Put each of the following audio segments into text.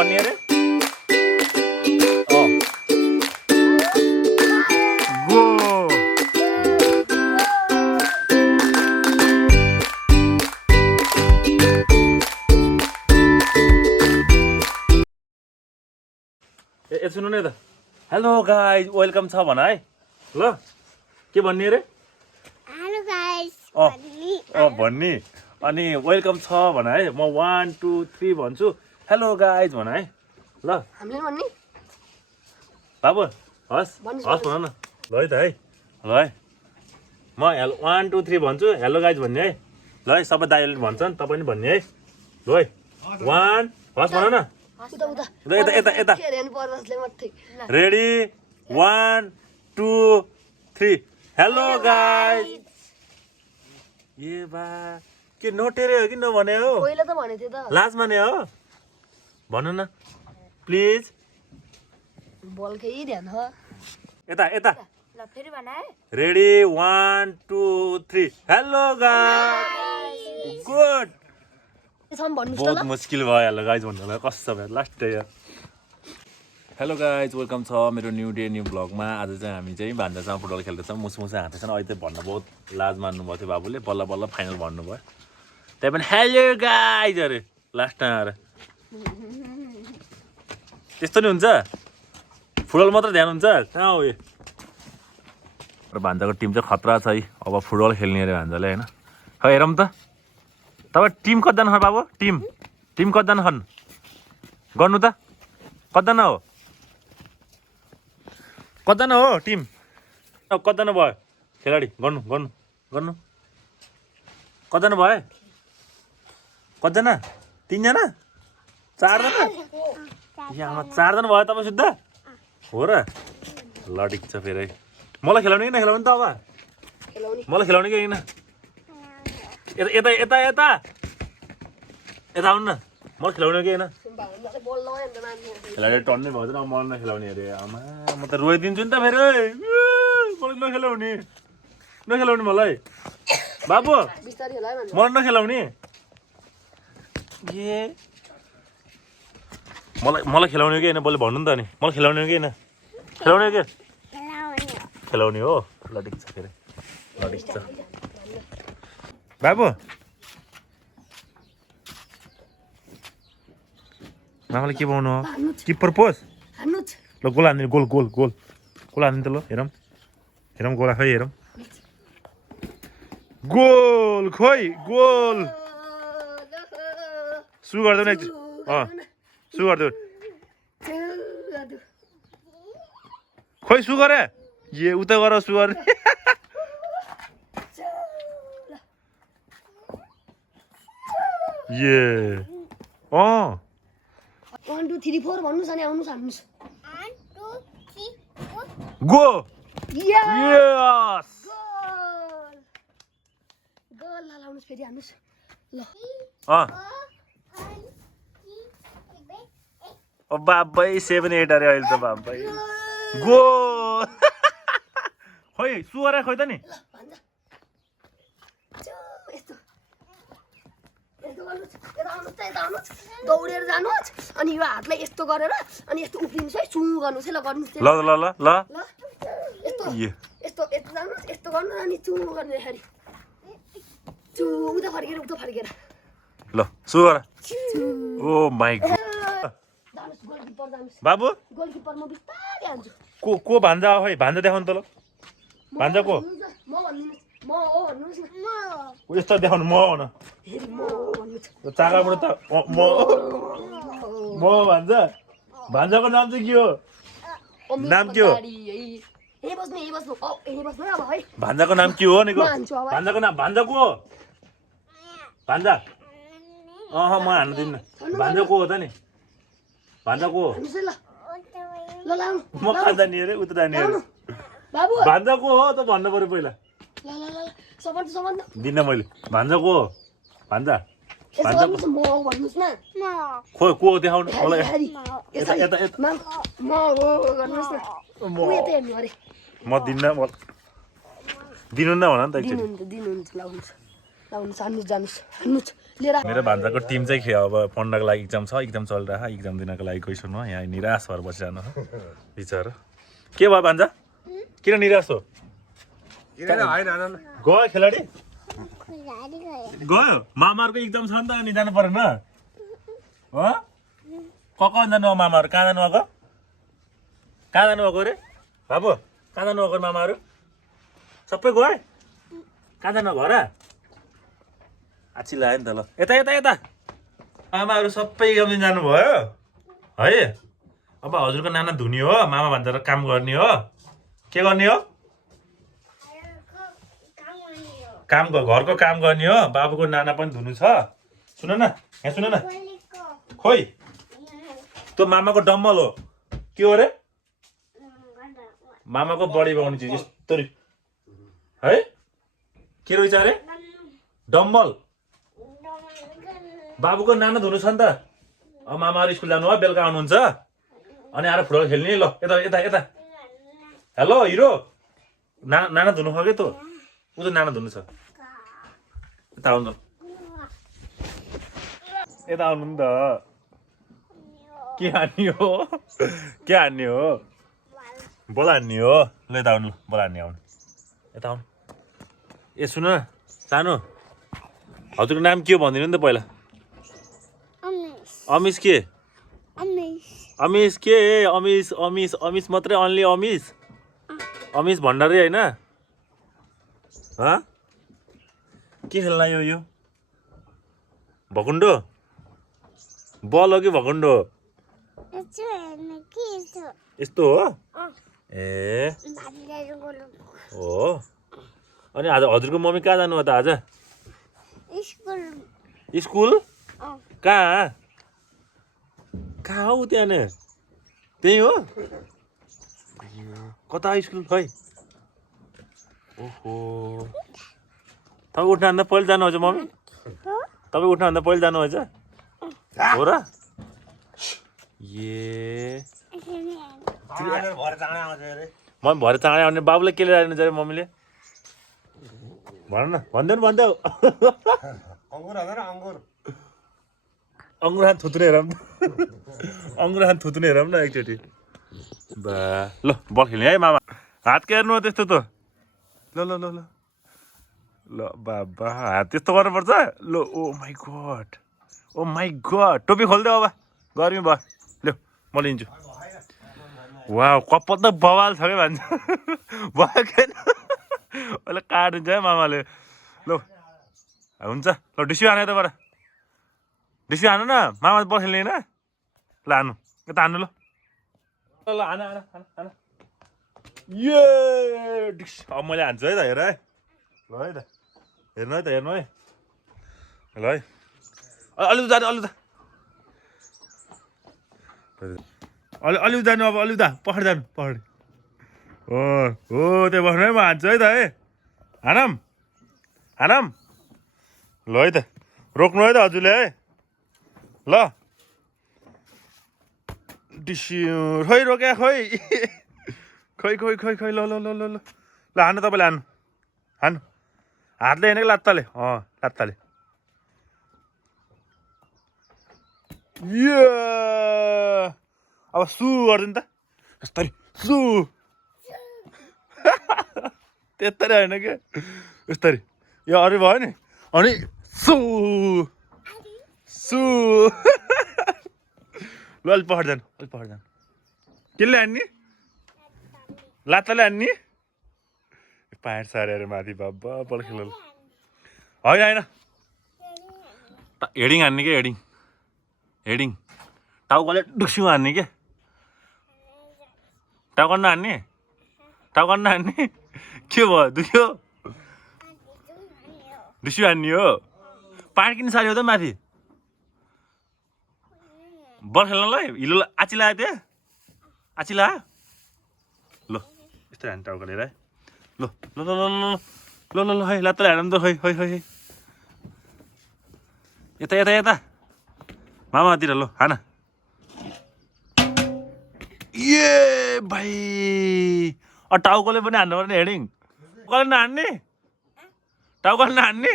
भन्ने अरे गो ए सुन्नु न त हेलो गाइज वेलकम छ भन है ल के भन्ने अरे हेलो गाइस भन्ने अनि वेलकम छ भन है म 1 2 3 भन्छु हेलो गाइज भन है ल हामीले भन्ने बाबु हस् हस् भन न ल है त है ल है म 1 2 3 भन्छु हेलो गाइज भन्ने है ल है सबै दाइले भन्छन् तपाईँ पनि भन्ने है ल है 1 हस् भन न उता उता यता यता यता हेर्नु पर्छ मात्रै रेडी 1 2 3 हेलो गाइज ए बा के नोटेरे हो कि नभने हो पहिला त भनेको थियो त लाज माने हो भन्नु न प्लिज बलकै ध्यान हो यता यता ल फेरि भन है रेडी 1 2 3 हेलो गाइज गुड सम भन्नुस् त बहुत ल मुस्किल भयो हेलो गाइज भन्नुलाई कस्तो भयो लास्ट यार हेलो गाइज वेलकम छ मेरो न्यू डे न्यू ब्लगमा आज चाहिँ हामी चाहिँ भान्जासँग फुटबल खेल्दैछौँ मुसमुसे हाँस्दैछन् अहिले चाहिँ भन्न बहुत लाज मान्नुभएको थियो बाबुले बल्ल बल्ल फाइनल भन्नुभयो त्यही पनि हेलो गाइज अरे लास्टमा आएर त्यस्तो नि हुन्छ फुटबल मात्र ध्यान हुन्छ कहाँ हो यो भान्जाको टिम चाहिँ खतरा छ है अब फुटबल खेल्ने अरे भान्जाले होइन खै हेरौँ त तपाईँ टिम कतिजना छन् बाबु टिम कतिजना छन् गर्नु त कतिजना हो कतिजना हो टिम कतिजना भयो खेलाडी गर्नु गर्नु गर्नु कतिजना भयो कतिजना 3 जना 4 जना यहाँ 4 जना भयो तपाईँ सुत्दा हो र ल ठिक छ फेरि मलाई खेलाउने कि नखेलाउने त अब मलाई खेलाउने कि होइन यता यता यता यता यता आउनु न मलाई खेलाउने कि होइन बल लगायो नि त मान्छे खेलाडी टन्नै भएको छैन मलाई नखेलाउने अरे आमा म त रोइदिन्छु नि त फेरि मलाई नखेलाउने मलाई बाबु बिस्तारै होला है मान्छे मलाई नखेलाउने ए मलाई खेलाउने कि होइन बल्ल भन्नु नि त नि मलाई खेलाउने कि होइन खेलाउने कि खेलाउने हो ल ठिक छ फेरि ल ठिक छ बाबु मामाले के पाउनु हो किपर पोस हान्नु ल गोल हान्दिनु गोल गोल गोल गोल हान्दिनु त ल हेरौँ हेरौँ गोला खै हेरौँ गोल खोइ गोल सु गरिदेऊ न एकचोटि सु गरिदेऊ खोइ सु गरे ए उता गर सु गरे ए 1 2 3 4 भन्नुस् अनि आउनुस् हान्नुस् 1 2 3 4 गो या यस गोल लाउनुस् फेरि हान्नुस् ल ओ बाबै 7 8 अरे अहिले त बाबै गो खोइ सु गरे खोइ त नि यस्तो गर्नुहोस् यता आउनुहोस् त यता आउनुहोस् दौडेर जानुहोस् अनि यो हातलाई यस्तो गरेर अनि यस्तो उफ्रिनुहोस् है चु गर्नुहोस् है ल गर्नुहोस् ल ल ल ल ल यस्तो ए यस्तो यस्तो जानुहोस् यस्तो गर्नु अनि चु गर्दाखेरि चु उता फर्केर ल सु गर ओ माइ गॉड जानुहोस् गोलकिपर जानुहोस् बाबु गोलकिपर म बिस्तारै हान्छु को भान्जा खै भान्जा देखाउनु त ल भान्जा को म भन्दिनुहोस् म हो भन्नुहोस् न यस्तो देखाउनु म हो न फेरि म भन्नुहोस् चाकाबाट त म भान्जा भान्जाको नाम चाहिँ के हो नाम के हो यही बस्नु है अब है भान्जाको नाम के हो नि को म हान्छु अब भान्जाको नाम भान्जा को हो भान्जा म हान्नु दिन्न भान्जा को हो त नि भान्जा को हो हान्नुहोस् है ल ल लाउनु म कहाँ जाने अरे उता जाने अरे बाबु भान्जा को हो त भन्नु पर्यो पहिला ल ल ल समान दिन्न मैले भान्जा को हो भान्जा यसो भान्जा गर्नुहोस् न म हो भन्नुहोस् न खोइ को हो देखाउनु मलाई हेरी यता यता यता म हो गर्नुहोस् न म उ यता हेर्नु अरे म दिन्न म दिनु न भन नि त एकचोटि दिनुहुन्छ लाउनुहोस् हान्नुहोस् जानुहोस् हान्नुहोस् लिएर मेरो भान्जाको टिम चाहिँ के अब पढ्नको लागि इक्जाम छ इक्जाम चलिरहेको इक्जाम दिनको लागि क्वेसन हो यहाँ निराश भएर बसिरहनु हो बिचरा के भयो भान्जा किन निराश हो गयो खेलाडी गयो मामाहरूको इक्जाम छ नि त अनि जानु परेन हो कहाँ जानु मामाहरू कहाँ जानुभएको कहाँ जानुभएको अरे बाबु कहाँ जानुभएको मामाहरू सबै गए कहाँ जानु घर आची लाग्यो नि त ल यता यता यता मामाहरू सबै इक्जाम दिन जानुभयो है अब हजुरको नाना धुनी हो मामा भन्छ काम गर्ने हो के गर्ने हो घरको काम गर्ने हो बाबुको नाना पनि धुनु छ सुन न यहाँ सुन न खोइ त्यो मामाको डम्बल हो के हो अरे मामाको बडी बगाउने चिज यस्तो है के रहेछ अरे डम्बल बाबुको नाना धुनु छ नि त अब मामाहरू स्कुल जानु हो बेलुका आउनुहुन्छ अनि आएर फुटबल खेल्ने ल यता यता यता हेलो हिरो नाना धुनु खग्यो त ऊ त नाना धुनु छ यता आउनु यता आउनु नि त के हान्ने हो के हान्ने हो बोल हान्ने हो ल यता आउनु बोल हान्ने आउनु यता आउनु ए सुन सानो हजुरको नाम के हो भनिदिनु नि त पहिला अमिस के अमिस के अमिस अमिस अमिस मात्रै अन्ली अमिस अमिस भण्डारी होइन के खेल्न यो भकुन्डो बल हो कि भकुन्डो यस्तो हो ए हो अनि आज हजुरको मम्मी कहाँ जानुभयो त आज स्कुल कहाँ हो त्यहाँ नै त्यही हो कता स्कुल खै ओहो तपाईँ उठ्नुभन्दा पहिले जानुहुन्छ मम्मी तपाईँ उठ्नुभन्दा पहिले जानुहुन्छ हो र ए मम्मी भरे चाँडै आउने बाबुले के लिएर आउनुहुन्छ अरे मम्मीले भन न भनिदेऊ अङ्गुर हात थुत्ने हेरौँ अङ्गुर हात थुत्ने हेरौँ न एकचोटि बा ल बल खेल्ने है मामा हात के हेर्नु हो त्यस्तो त ल ल ल ल ल बाबा हात त्यस्तो गर्नुपर्छ ल ओ माई गड टोपी खोलिदेऊ अब गर्मी भयो ल म लिन्छु वा कपाल त बवाल छ क्या भन्छ भयो कि अहिले काटिन्छ है मामाले ल हुन्छ ल डिस्यु हाने यताबाट डिस्यु हानु न मामा बल खेल्ने होइन ल हानु यता हान्नु ल ल हान ये अब मैले हान्छु है त हेर है ल है त हेर्नु है त हेर्नु है ल है अलि जानु अलि जानु अब अलि पहाड जानु पहाड हो त्यो बस्नु है म हान्छु है त है हानम ल है त रोक्नु है त हजुरले है ल डिस्यु खोइ रोक्या खोइ ल हान्नु तपाईँले हान्नु हातले हेर्ने लात्ताले लात्ताले अब सु गरिदिनु त यस्तरी सु त्यस्तरी होइन क्या यस्तरी यो अरू भयो नि अनि सु ल अलिक पहाड जानु केले हान्ने लात्ताले हान्ने पाहाड सारेर माथि बाबा बल खेल होइन हेडिङ हान्ने क्या हेडिङ टाउकोले डुक्स्यु हान्ने क्या टाउको नहान्ने के भयो दुख्यो डुस्यु हान्ने हो पाहाड किन सार्यो त माथि बल खेल्नलाई हिलो आची लाग्यो त्यहाँ आची लाग्यो ल यस्तो हान्ने टाउकोले है ल है लात्ताले हानौँ त खै यता मामातिर ल हान ए भाइ टाउकोले पनि हान्नु पर्ने हेडिङ कसले नहान्ने टाउकोले नहान्ने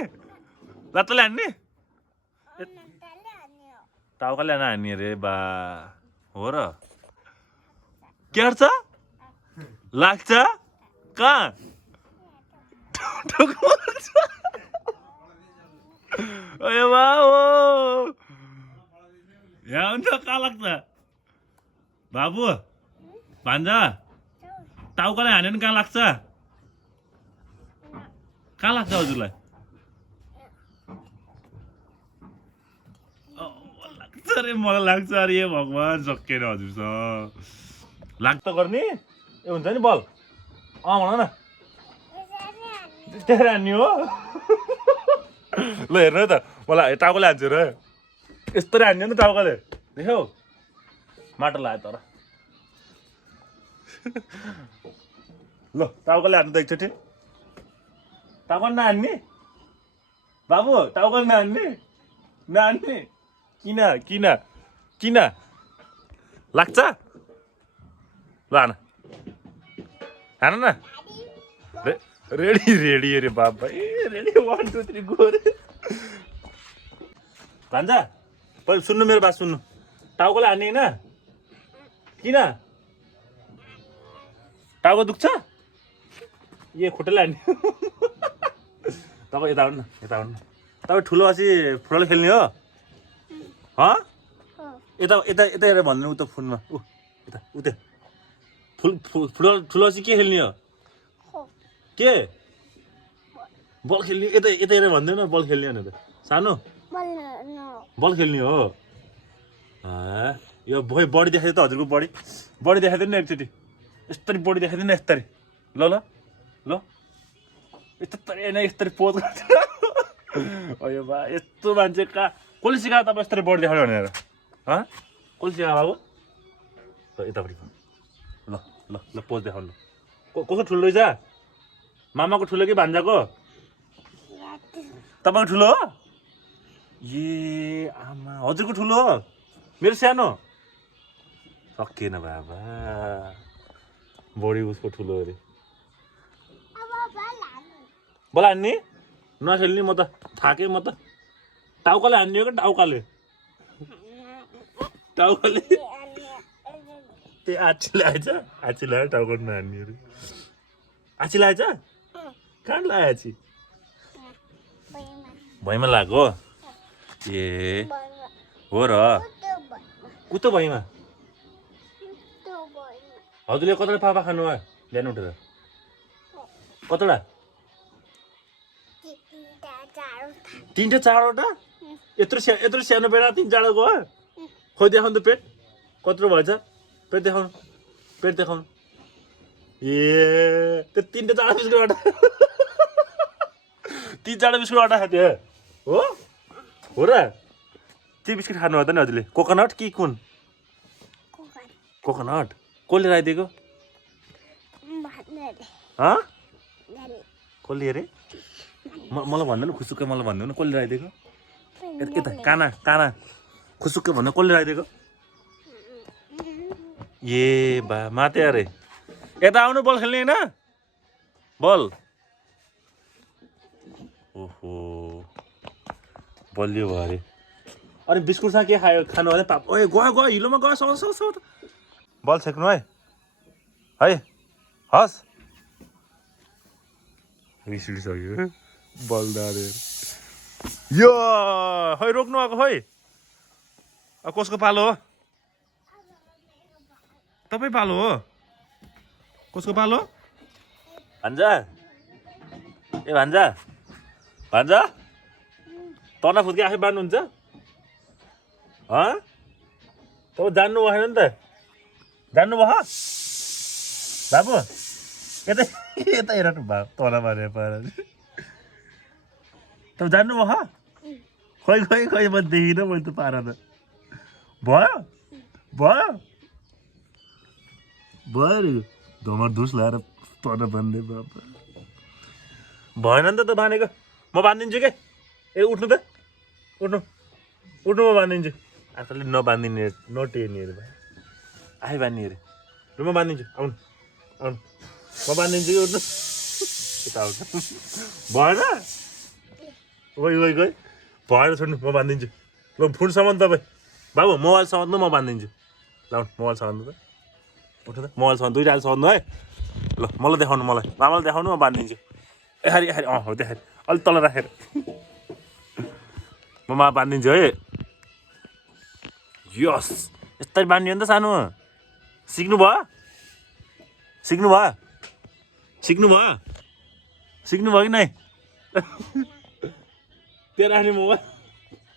लात्ताले हान्ने टाउकाले हान्ने अरे बा हो र के गर्छ लाग्छ कहाँ टाउकोमा लाग्छ ओए बा हो यहाँ हुन्छ कहाँ लाग्छ बाबु भान्जा टाउकाले हान्यो भने कहाँ लाग्छ कहाँ लाग्छ हजुरलाई लाग्छ अरे मलाई लाग्छ अरे भगवान् सकेन हजुरसँग लाग्छ गर्ने ए हुन्छ नि बल भन न त्यहाँ हान्ने हो ल हेर्नु है त मलाई टाउकोले हान्छु र यस्तो हान्यो नि टाउकोले देख्यौ माटो लाग्यो तर ल टाउकोले हान्नु त एकचोटि टाउको नहान्ने बाबु टाउको नहान्ने नहान्ने किन किन किन लाग्छ ल हान हान न रेडी रेडी अरे बाबा ए रेडी 1 2 3 गो रे भान्जा पहिला सुन्नु मेरो बात सुन्नु टाउकोले हान्ने होइन किन टाउको दुख्छ ए खुट्टाले हान्ने तपाईँ यता आउनु न यता आउनु न तपाईँ ठुलो असी फुटबल खेल्ने हो यता यता यता हेरेर भन्नु उता फोनमा ऊ यता उता फुटबल ठुलो असी के खेल्ने हो के बल खेल्ने यता यता हेरेर भन्दैन बल खेल्ने भनेर सानो बल खेल्ने हो यो भोइ बडी देखाइदियो त हजुरको बडी देखाइदिनु नि एकचोटि यस्तरी बडी देखाइदिनु न यस्तरी ल ल ल यस्तरी होइन यस्तरी पोज गर्छ अयो बा यस्तो मान्छे कहाँ कसले सिकायो तपाईँ यस्तरी बडी देखाउने भनेर कसले सिकायो बाबु ल यतापट्टि ल ल ल पोज देखाउनु कसको ठुलो रहेछ मामाको ठुलो कि भान्जाको तपाईँको ठुलो हो ए आमा हजुरको ठुलो हो मेरो सानो सकिएन बाबा बडी उसको ठुलो अरे बल हान्ने नखेल्ने म त थाकेँ म त टाउकाले हान्ने हो कि टाउकाले टाउकाले ए आची लगाएछ आची लगायो टाउका नहान्ने अरे आची लगाएछ कहाँ लगायो आची भैँमा लाग्यो ए हो र कुतो भैँमा हजुरले कतिवटा पापा खानु भयो बिहान उठेर कतिवटा 3 4वटा यत्रो सानो पेट 3 4 गयो खोइ देखाउनु त पेट कत्रो भएछ पेट देखाउनु ए त्यो 3 4 बिस्कुट आटा 3 4 बिस्कुट आटा खाथ्यो हो र त्यो बिस्कुट खानु भयो त नि हजुरले कोकोनट कि कुन कोकोनट कसले राइदिएको कसले अरे मलाई भन्दैन खुसुक्कै मलाई भन्दैन कसले राइदिएको यता काना खुसुक्कै भन्दा कसले राइदिएको ए बा माते अरे यता आउनु बल खेल्ने होइन बल ओहो बलियो भयो अरे अनि बिस्कुटसँग के खायो खानु भने पाप ओए गयो हिलोमा गयो सौ बल छेक्नु है हस् रिसिसक्यो बल दारे यो खै रोक्नु आएको खै कसको पालो हो तपाईँ पालो हो कसको पालो भान्जा ए भान्जा तना फुत्के आफै बाँड्नुहुन्छ तपाईँ जान्नु भएन नि त जान्नु भयो बाबु यता हेर न तना मारेर पाएर तपाईँ जान्नु भयो खै म देखिनँ मैले त पार त भयो अरे धमर धुस लगाएर तना बाँध्दै बाबा भएन नि त बाँधेको म बाँधिदिन्छु के ए उठ्नु त उठ्नु म बाँधिदिन्छु आजकल नबाँधिने नटेर्ने अरे भाइ आफै बाँध्ने अरे ल म बाँधिदिन्छु आउनु म बाँधिदिन्छु कि उठ्नु यता आउँछ भएन गइ भएन छोड्नु म बाँधिदिन्छु ल फुटसम्म तपाईँ बाबु मोबाइल समात्नु म बाँधिदिन्छु ल मोबाइल समात्नु त उठ त मोबाइल समात्नु दुइटा समात्नु है ल मलाई देखाउनु मलाई मामालाई देखाउनु म बाँधिदिन्छु ए खारि खारि हो देखाएर अलिक तल राखेर म मा बाँधिदिन्छु है यस यस्तै बाँध्यो नि त सानो सिक्नु भयो सिक्नु भयो सिक्नु भयो सिक्नु भयो कि नै त्यो राख्ने मोबाइल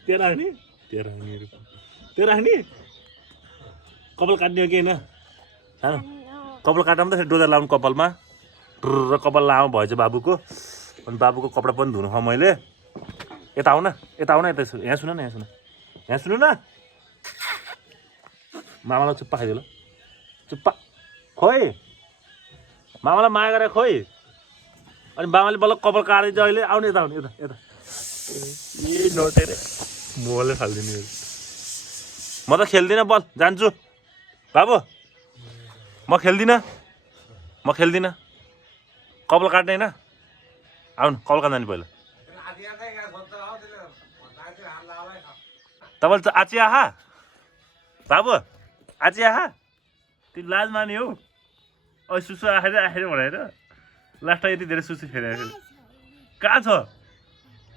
त्यो राख्ने त्यो राख्ने त्यो राख्ने कपाल काट्ने हो कि होइन सानो कपाल काट्दा पनि त फेरि डोजा लाउनु कपालमा र कपाल लामो भएछ बाबुको अनि बाबुको कपडा पनि धुनु खाऊ मैले यता आऊ न यता यहाँ सुन न यहाँ सुन न मामालाई चुप्पा खाइदियो ल चुप्पा खोइ मामालाई माया गरेर खोइ अनि बाबाले बल्ल कपाल काटिदिन्छ अहिले आउने यता आउने यता यता ए नटेरे मोबाइलले फालिदिने म त खेल्दिनँ बल जान्छु बाबु म खेल्दिनँ कपाल काट्ने होइन आउनु कपाल काट्नु नि पहिला तपाईँले त आची आहा बाबु आची आहा त्यो लाज माने हौ अब सुसु आखेर भनेर लास्टमा यति धेरै सुसु फेरेर कहाँ छ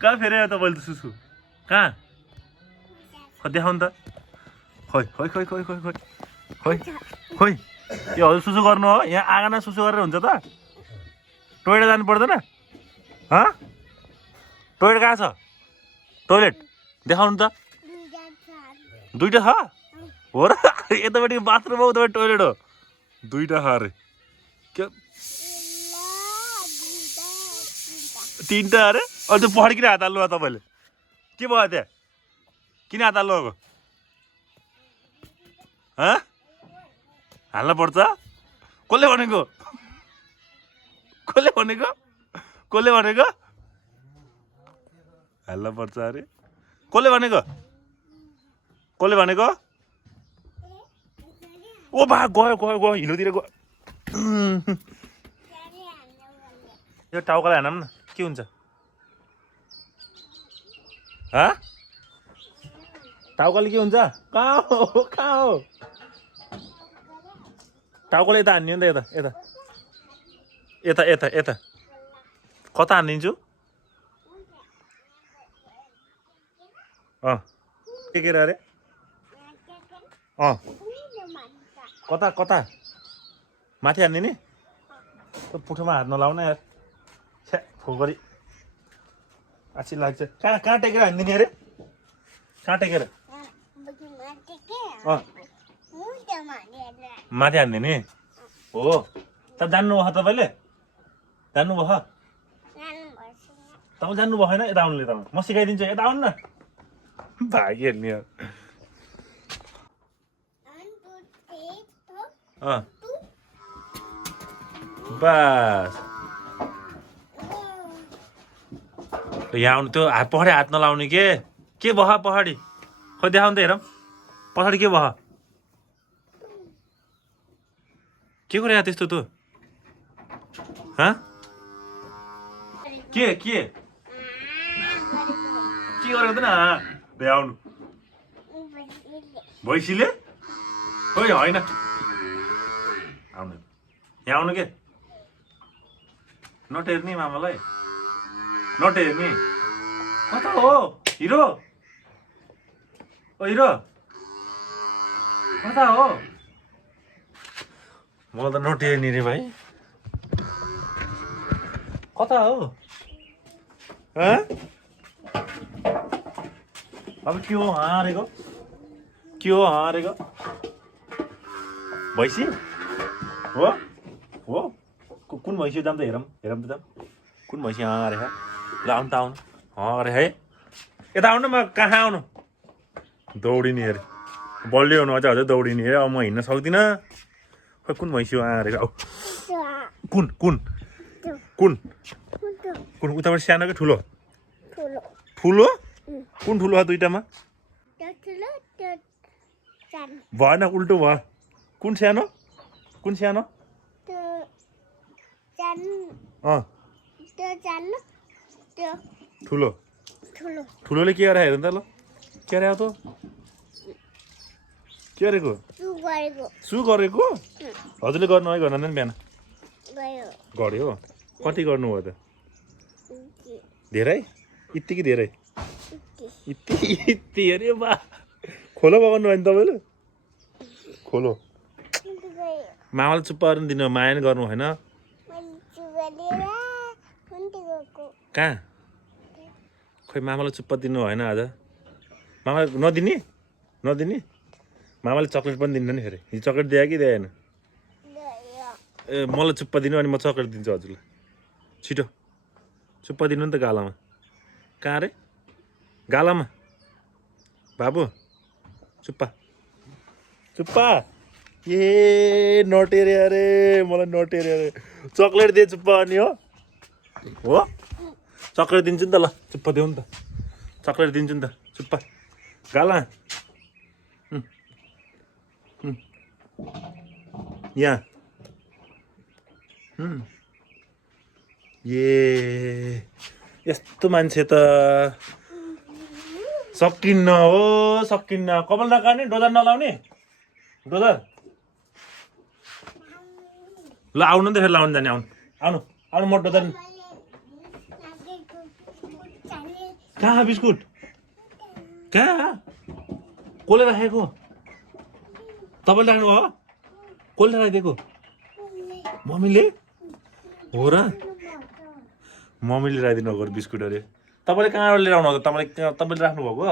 कहाँ फेरेर तपाईँले त सुसु कहाँ खै देखाउनु त खोइ खोइ खोइ खोइ खोइ खोइ खोइ खोइ यो हजुर सुसु गर्नु हो यहाँ आँगनमा सुसु गरेर हुन्छ त टोइलेट जानु पर्दैन टोइलेट कहाँ छ टोइलेट देखाउनु त दुइटा छ हो र यतापट्टि बाथरुम हो उतापट्टि टोइलेट हो दुइटा छ अरे के तिनवटा अरे अहिले त्यो पहाडी किन हात हाल्नु भयो तपाईँले के भयो त्यहाँ किन हात हाल्नु भएको हाल्न पर्छ कसले भनेको कसले भनेको कसले भनेको हाल्न पर्छ अरे कसले भनेको कसले भनेको ओ बा गयो गयो गयो हिलोतिर गयो यो टाउकालाई हानौँ न के हुन्छ टाउकाले के हुन्छ कहाँ हो टाउकाले यता हान्ने नि त यता यता यता यता यता कता हानिदिन्छु के अरे कता कता माथि हान्ने नि पुठोमा हात नलाउन यार छ्या फोगरी आछि लाग्छ कहाँ कहाँ टेकेर हान्दिने अरे कहाँ टेकेर माथि हान्दिने हो त जान्नुभयो तपाईँले जान्नुभयो तपाईँ जान्नु भएन यता आउनुले त म सिकाइदिन्छु यता आउनु न भागिहाल्ने बस यहाँ आउनु त्यो पहाडी हात नलाउने के बह पहाडी खै देखाउनु त हेरौँ पछाडि के बह के गरे यहाँ त्यस्तो त के गरेको त न भ्याउनु भैँसीले खोइ होइन आउनु यहाँ आउनु के नटेर्ने मामालाई नटेर्ने कता हो हिरो ओ हिरो कता हो मलाई त नटेर्ने रे भाइ कता हो अब के हो हाँरेको भैँसी हो हो कुन भैँसी जाम त हेरौँ त जाम कुन भैँसी हाँरे ल आउनु त आउनु हाँरे है यता आउनु म कहाँ आउनु दौडिने अरे बलियो हुनु अझ अझै दौडिने अरे अब म हिँड्न सक्दिनँ खै कुन भैँसी हो हाँरेको औ कुन कुन कुन कुन उताबाट सानो कि ठुलो ठुलो कुन ठुलो हो दुइटामा भएन उल्टो भयो कुन सानो ठुलो ठुलोले के गरे हेर त ल के गरे त के गरेको सु गरेको सु गरेको हजुरले गर्नु है गर्न नि बिहान गयो गर्यो कति गर्नुभयो त धेरै यति कि धेरै यति अरे बा खोलो पकाउनु भयो नि तपाईँले खोलो गयो मामाले चुप्पा गर्नु दिनु माया नि गर्नु होइन मैले सु गरेर कुन्ती गएको कहाँ खोइ मामालाई चुप्पा दिनु भएन आज मामाले नदिने नदिने मामाले चक्लेट पनि दिन्न नि फेरि हिजो चक्लेट दिए कि दिएन गयो ए मलाई चुप्पा दिनु अनि म चक्लेट दिन्छु हजुरलाई छिटो चुप्पा दिनु नि त गालामा कहाँ रे गालामा बाबु चुप्पा चुप्पा ए नटेरे अरे मलाई नटेरे अरे चक्लेट दिए चुप्पा अनि हो चक्लेट दिन्छु नि त ल चुप्पा देऊ नि त चक्लेट दिन्छु नि त चुप्पा गाला यहाँ ए यस्तो मान्छे त सकिन्न हो सकिन्न कपाल नकार्ने डोजर नलाउने डोजर ल आउनु नि त फेरि लाउनु जाने आउनु आउनु आउनु म डोजर कहाँ बिस्कुट कहाँ कसले राखेको तपाईँले राख्नु हो कसले राखिदिएको मम्मीले हो र मम्मीले राखिदिनु भएको बिस्कुट अरे तपाईँले कहाँबाट लिएर आउनु तपाईँले राख्नुभएको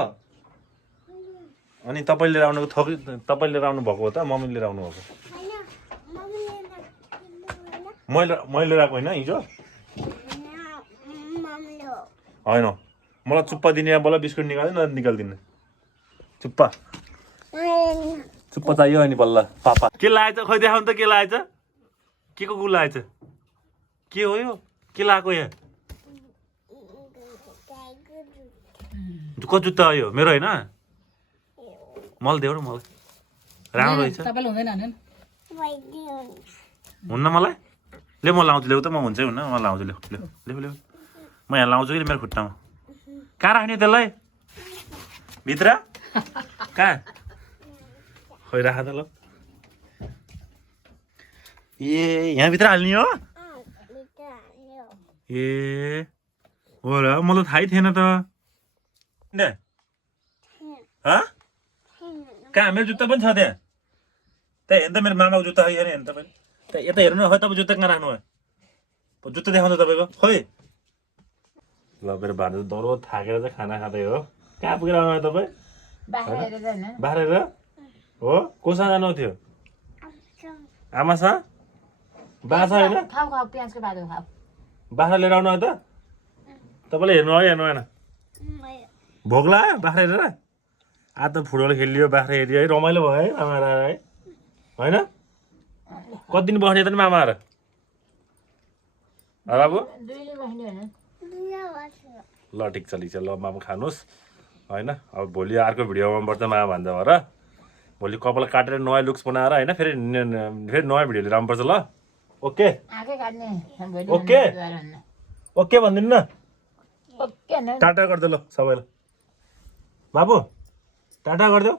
अनि तपाईँले लिएर आउनुको थोकै तपाईँले लिएर आउनु भएको हो त मम्मीले लिएर आउनु भएको मैले राखेको होइन हिजो होइन मलाई चुप्पा दिने बल्ल बिस्कुट निकाल्दैन निकाल्दिनँ चुप्पा चुप्पा चाहियो अनि बल्ल पापा के लागेछ खोइ देखाउनु त के लागेछ के को गुल लागेछ के हो यो के लगाएको यहाँ को जुत्ता यो मेरो होइन मलाई देऊ र मलाई राम्रो रहेछ हुन्न मलाई ले म लाउँछु ल्याउ त म हुन्छै हुन्न म लाउँछु ल्याउ ल्याउ ल्याउ ल्याउ म यहाँ लाउँछु कि मेरो खुट्टामा कहाँ राख्ने त्यसलाई भित्र कहाँ खोइ राख त ल ए यहाँभित्र हाल्ने हो ए हो र मलाई थाहै थिएन त कहाँ मेरो जुत्ता पनि छ त्यहाँ त्यहाँ हेर्नु त मेरो मामाको जुत्ता खै हेर्नु तपाईँले त्यहाँ यता हेर्नु खोइ तपाईँ जुत्ता कहाँ राख्नु भयो जुत्ता देखाउँछ तपाईँको खोइ ल मेरो भान्जा दौरो थाकेर चाहिँ खाना खाँदै हो कहाँ पुगेर आउनुभयो तपाईँ बाहिर हो कोसँग जानु थियो आमासँग बाछा होइन बाख्रा लिएर आउनु त तपाईँले हेर्नु है हेर्नु होइन भोक लाग्यो बाख्रा हेरेर आज त फुटबल खेलियो बाख्रा हेरियो है रमाइलो भयो है मामा है होइन कति दिन बस्ने त नि मामाहरू बाबु ल ठिक छ ल मामा खानुहोस् होइन अब भोलि अर्को भिडियोमा पर्छ मामा भान्जा भएर भोलि कपाल काटेर नयाँ लुक्स बनाएर होइन फेरि नयाँ भिडियो लिएर आउनुपर्छ ल ओके ओके ओके भनिदिनु न टाटा गरिदेऊ ल सबैलाई बाबु टाटा गरिदेऊ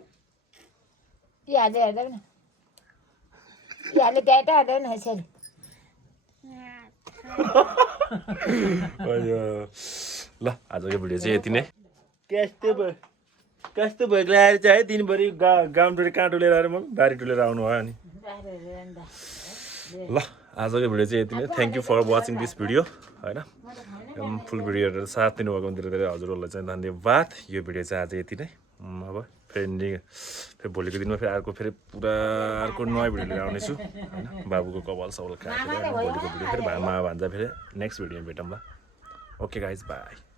ल आजको भिडियो चाहिँ यति नै कस्तो भयो ल्याएर चाहिँ है दिनभरि गाउँ डुले कहाँ डुलेर आएर म बारी डुलेर आउनु भयो अनि ल आजको भिडियो चाहिँ यति नै thank you for watching this video होइन फुल भिडियो हेरेर साथ दिनुभएको धेरै धेरै हजुरहरूलाई चाहिँ धन्यवाद यो भिडियो चाहिँ आज यति नै अब फेरि भोलिको दिनमा फेरि अर्को फेरि पुरा अर्को नयाँ भिडियो लिएर आउनेछु होइन बाबुको कपाल सवाल काटेर भोलिको भिडियो फेरि मामा भान्जा फेरि नेक्स्ट भिडियोमा भेटौँ ल ओके गाइज बाई